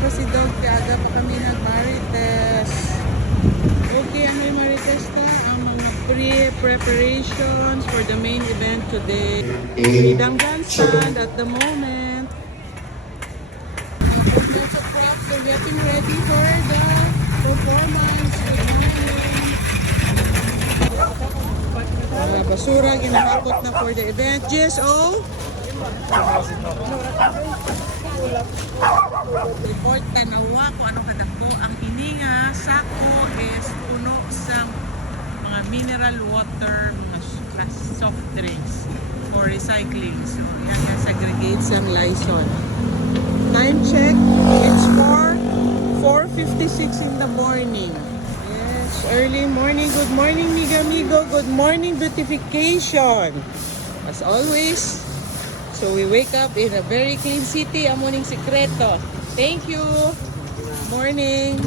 pa si Dog, aga pa kami nag-marites. Okay, ano yung marites ka? Ang mga preparations for the main event today. Freedom Grandstand at the moment. Nights o'clock, so getting ready for the performance. Basura, ginahakot na for the event. GSO? Report tanawa kung anong kadagko. Ang ininga, sako is puno sa mga mineral water, mga soft drinks for recycling. So, yan yung segregate sa Lysol. Time check, it's 4:56 in the morning. Yes, early morning. Good morning, Miga Migo. Good morning, beautification. As always, so we wake up in a very clean city. Ang morning sikreto. Thank you. Morning.